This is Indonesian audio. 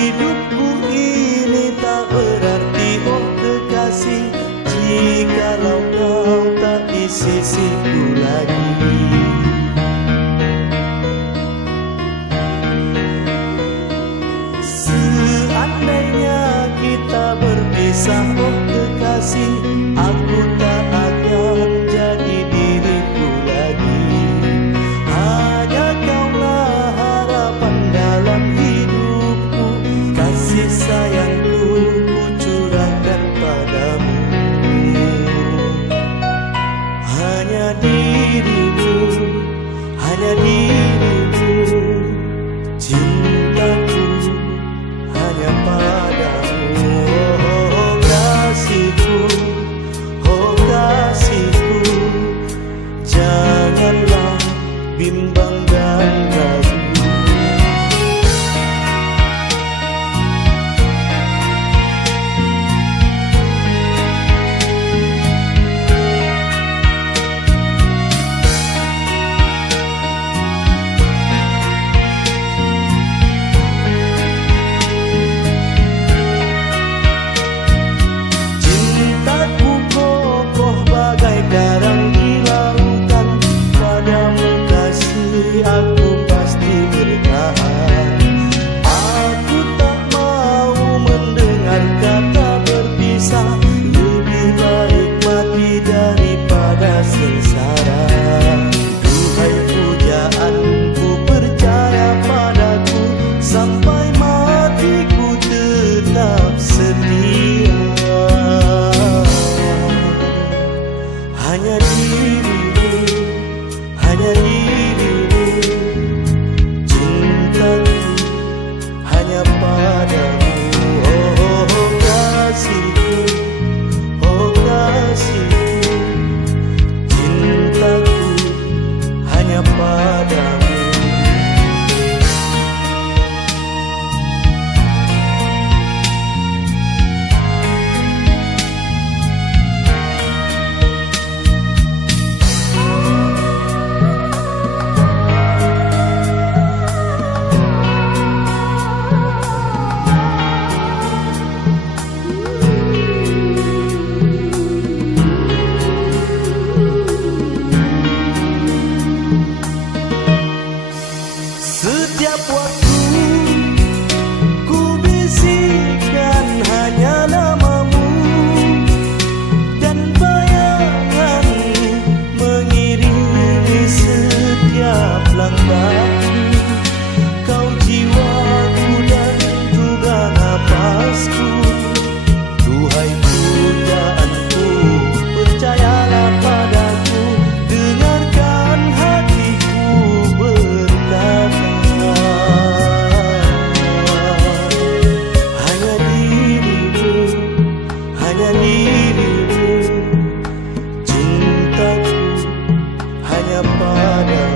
Hidupku ini tak berarti, oh kekasih, jikalau kau tak di sisiku lagi. Seandainya kita berpisah, oh kekasih, aku tak akan jadi diriku lagi. Hanya kaulah harapan dalam hidupku, kasih sayangku ku curahkan padamu. Hanya dirimu, hanya dirimu, cintaku hanya padamu. Oh kasihku, oh kasihku, janganlah bimbang dan ragu. Garang di lautan, padamu kasih aku pasti bertahan. Aku tak mau mendengar kata berpisah, lebih baik mati daripada sengsara. Duhai pujaanku, percaya padaku, sampai matiku tetap setia. Hanya dirimu, hanya dirimu, cintaku hanya padamu. Oh kasihku, oh kasihku, cintaku hanya padamu. Setiap waktu ku bisikan hanya namamu, dan bayanganmu mengiringi setiap langkahku. Kau jiwaku dan juga napasku, duhai pujaanku, percayalah padaku, dengarkan hatiku berkata. Hanya dirimu, cintaku hanya padamu.